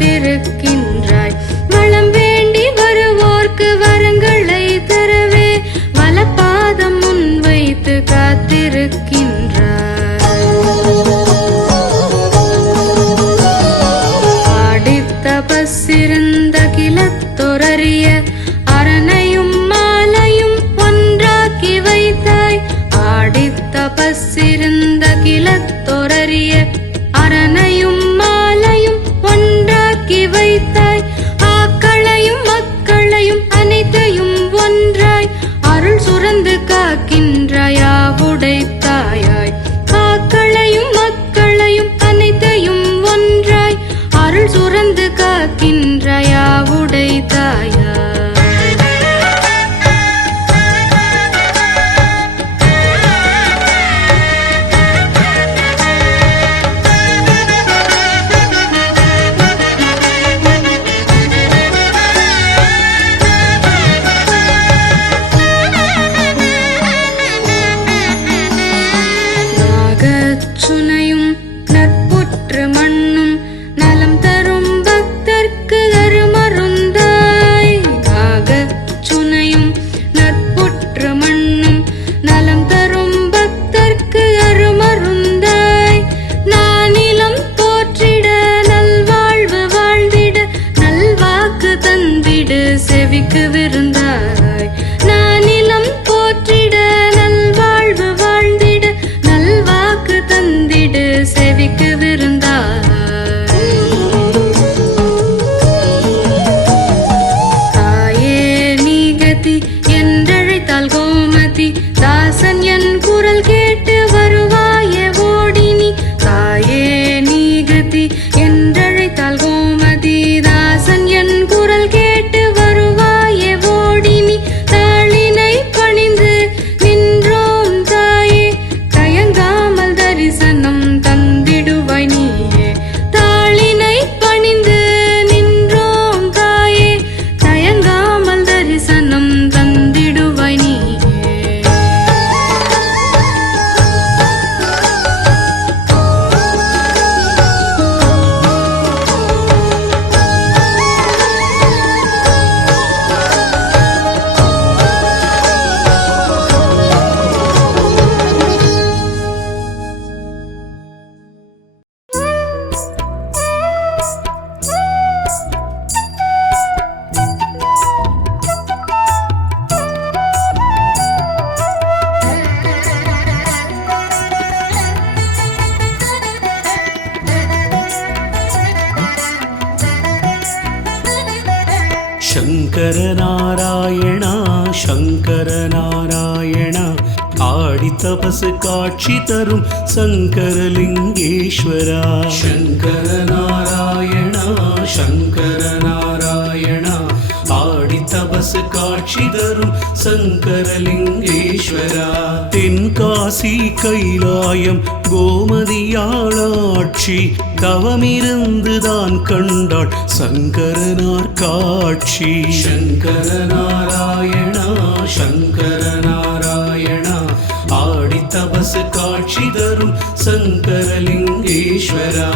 காத்திருக்கின்றாய் வளம் வேண்டி வருவோர்க்கு வரங்களை தரவே வலப்பாதம் முன் வைத்து காத்திருக்கின்றாய் ஆடித்தபசிருந்த கிலத்தொரறிய அரணையும் மாலையும் ஒன்றாக்கி வைத்தாய் ஆடித்தபசிருந்த கிலத்தொரறிய அரணையும் மாலையும் ஒன்றாக்கி வைத்தாய் ஆக்களையும் மக்களையும் அனைத்தையும் ஒன்றாய் அருள் சுரந்து காக்கின்றாயாவுடை தாயாய் ஆக்களையும் மக்களையும் அனைத்தையும் ஒன்றாய் அருள் சுரந்து காக்கின்றாயாவுடை தாயாய் சுனையும் நற்புற்று மண்ணும் நலம் தரும் பக்தர்க்கு அருமருந்தாய் சுனையும் நற்புற்று மண்ணும் நலம் தரும் பக்தர்க்கு அருமருந்தாய் நானிலம் போற்றிட நல்வாழ்வு வாழ்ந்திட நல்வாக்கு தந்திடு செவிக்கு விருந்தாய் நானிலம் போற்றிட நல்வாழ்வு வாழ்ந்திட நல்வாக்கு தந்திடு செவிக்கு விருந்தாய் தாயே நீகதி என்றழைத்தால் கோமதி தாசன் என் குரல் கேட்டு வருவாயே ஓடினி தாயே நீகதி என்றழைத்தால் கோமதி தாசன் என் குரல் கேட்டு வருவாயே ஓடினி சங்கரநாராயணா சங்கரநாராயணா ஆடி தபசு காட்சி தரும் சங்கரலிங்கேஸ்வரா சங்கரநாராயணா சங்கரநாராயணா ஆடி தபசு காட்சி தரும் சங்கரலிங்கேஸ்வரா தென்காசி கைலாயம் கோமதியாளாட்சி தவமிருந்துதான் கண்டாள் சங்கரனார் காட்சி சங்கரநாராயணா சங்கரநாராயணா ஆடி தபசு காட்சி தரும் சங்கரலிங்கேஸ்வரா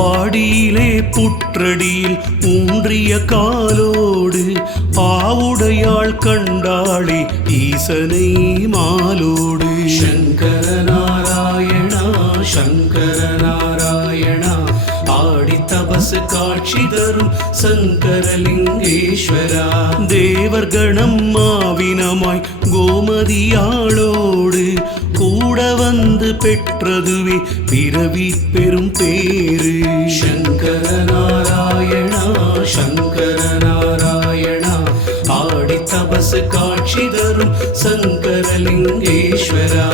ஆடியிலே புற்றடியில் ஊன்றிய காலோடு ஆவுடையாள் கண்டாளே ஈசனை மாலோடு சங்கரநாராயணா சங்கரநாராயணா ஆடி தபசு காட்சி தரும் சங்கரலிங்கேஸ்வரா தேவர்கணம் மாவினமாய் கோமதியாளோடு கூட வந்து பெற்றதுவே பிறவி பெரும் பேரு சங்கரநாராயணா சங்கரநாராயணா ஆடி தபசு காட்சி தரும் சங்கரலிங்கேஸ்வரா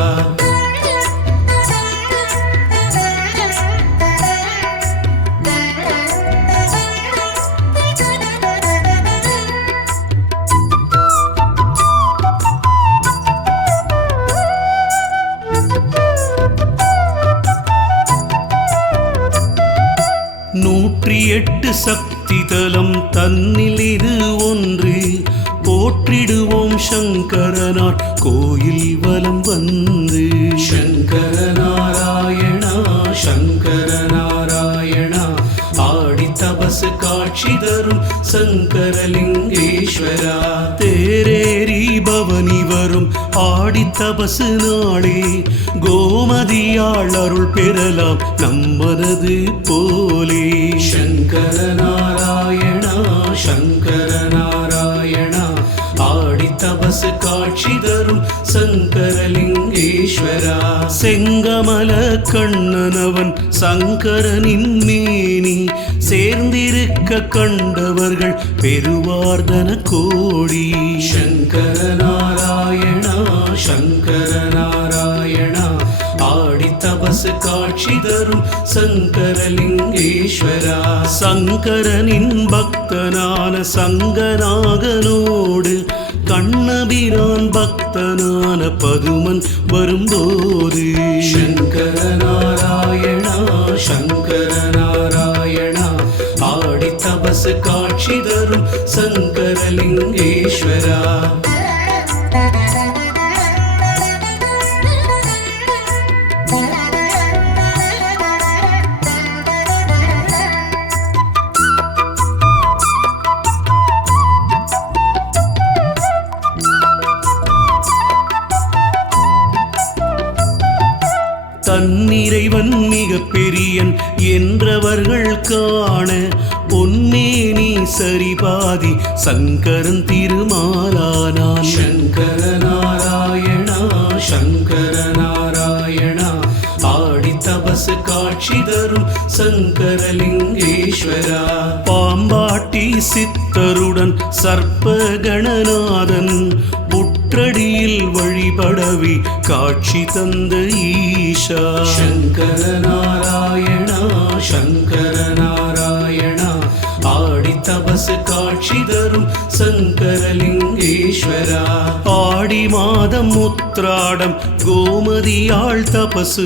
நூற்றி எட்டு சக்தி தலம் தன்னில் இது ஒன்று போற்றிடுவோம் சங்கரனார் கோயில் வலம் வந்து சங்கரநாராயணா சங்கரநாராயணா ஆடி தபசு காட்சி தரும் சங்கரலிங்கேஸ்வரா தேரேறி பவனி வரும் ஆடி தபசு நாளே கோமதியாள் அருள் பெறலாம் நம்மனது போலே சங்கரநாராயணா சங்கரநாராயணா ஆடி தபசு காட்சி தரும் சங்கரலிங்கேஸ்வரா செங்கமல கண்ணனவன் சங்கரனின் மேனி சேர்ந்திருக்க கண்டவர்கள் பெறுவார்தன கோடி சங்கரநாராயணா சங்கரநாராயணா ஆடி தபசு காட்சி தரும் சங்கரலிங்கேஸ்வரா சங்கரனின் பக்தனான சங்கநாகனோடு கண்ணபிரான் பக்தனான பதுமன் வரும்போது சங்கரநாராயணா சங்கரநாராயணா ஆடி தபசு காட்சி தரும் சங்கரலிங்கேஸ்வரா தன்னிறைவன் மிக பெரியன் என்றவர்கள் காண பொன்மேனி சரிபாதி சங்கரன் திருமாலானான் சங்கரநாராயணா சங்கரநாராயணா ஆடி தபசு காட்சி தரும் சங்கரலிங்கேஸ்வரா பாம்பாட்டி சித்தருடன் சர்ப்பகணநாதன் புற்றடியில் வழிபடவி காட்சி தந்த ஈஷா சங்கரநாராயணா சங்கரநாராயணா ஆடி தபசு காட்சி தரும் சங்கரலிங்கேஸ்வரா ஆடி மாதம் உத்ராடம் கோமதியாள் தபசு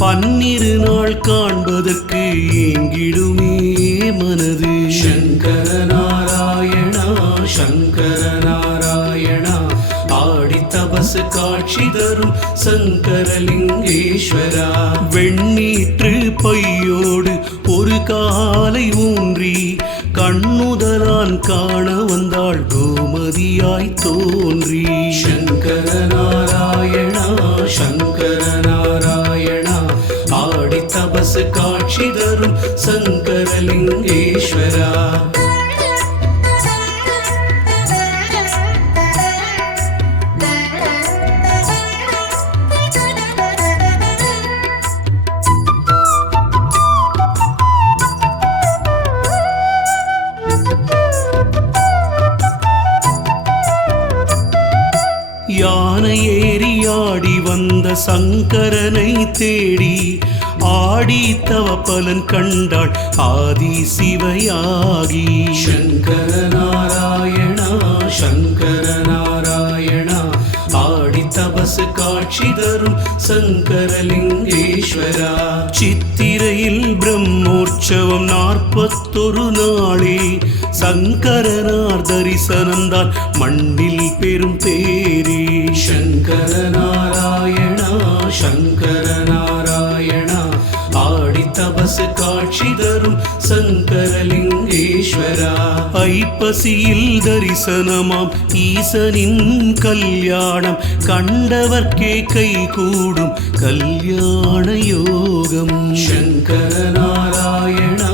12 நாள் காண்பதற்கு ஏங்கிடுமே மனது சங்கரநாராயணா சங்கரநாராயணா ஆடி தபசு காட்சி தரும் சங்கரலிங்கேஸ்வரா வெண்ணீற்று பையோடு ஒரு காலை ஊன்றி கண்ணுதலான் காண வந்தாள் கோமதியாய் தோன்றி சங்கரநாராயணா சங்கரநாராயணா ஆடி தபசு காட்சி தரும் சங்கரலிங்கேஸ்வரா யானை ஏறி ஆடி வந்த சங்கரனை தேடி ஆடி தவ பலன் கண்டாள் ஆதி சிவயாகி. சங்கர நாராயணா சங்கர நாராயணா ஆடி தபசு காட்சி தரும் சங்கரலிங்கேஸ்வரா. சித்திரையில் பிரம்மோற்சவம் 41 நாளே சங்கரனார் தரிசனம்தான் மண்ணில் பெரும் பேரே. சங்கர நாராயணா சங்கர நாராயணா ஆடி தபசு காட்சி தரும் சங்கரலிங்கேஸ்வரா. ஐப்பசியில் தரிசனமாம் ஈசனின் கல்யாணம் கண்டவர்க்கே கை கூடும் கல்யாண யோகம். சங்கர நாராயணா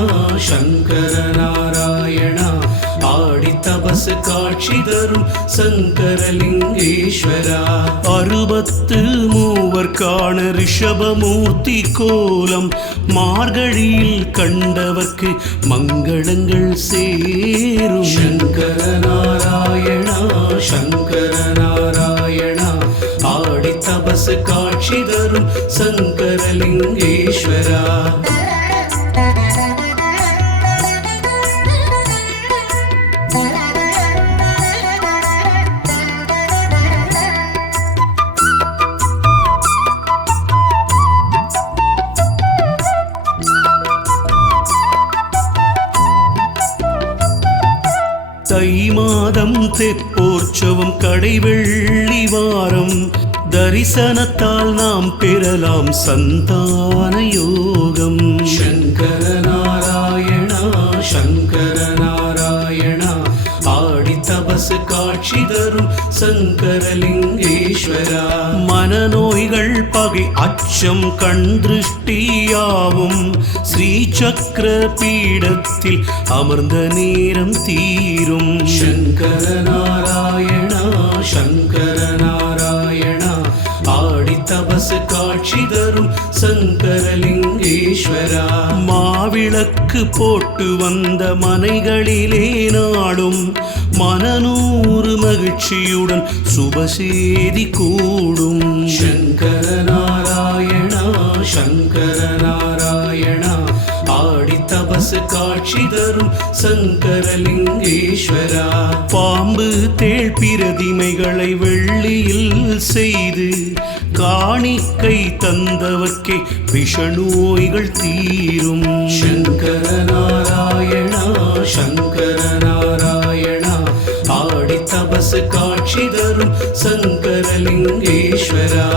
சங்கர நாராயணா ஆடி தபசு காட்சி தரும் சங்கரலிங்கேஸ்வரா. 63 ரிஷபமூர்த்தி கோலம் மார்கழியில் கண்டவர்க்கு மங்களங்கள் சேரும். சங்கர நாராயணா சங்கர நாராயணா ஆடி தபசு காட்சி தரும் சங்கரலிங்கேஸ்வரா. தை மாதம் தெப்போற்சவம் கடைவெள்ளி வாரம் தரிசனத்தால் நாம் பெறலாம் சந்தான யோகம். சங்கர நாராயணா சங்கர நாராயணா ஆடி தபசு காட்சி தரும் சங்கரலிங்கேஸ்வரா. மனநோய்கள் பகை அச்சம் கண் திருஷ்டியாவும் ஸ்ரீ சக்கர பீடத்தில் அமர்ந்த நேரம் தீரும். சங்கர நாராயணா சங்கர நாராயணா ஆடி தபசு காட்சி தரும் சங்கரலிங்கேஸ்வரா. மாவிளக்கு போட்டு வந்த மனைகளிலே நாடும் மனநூறு மகிழ்ச்சியுடன் சுபசேதி கூடும். சங்கர நாராயணா சங்கர நாராயணா ஆடி தபசு காட்சி தரும் சங்கரலிங்கேஸ்வரா. பாம்பு தேள் பிரதிமைகளை வெள்ளியில் செய்து காணிக்கை தந்தவர்க்கே விஷநோய்கள் தீரும். சங்கர நாராயணா சங்கர நாராயணா ஆடி தபசு காட்சி தரும் சங்கரலிங்கேஸ்வரா.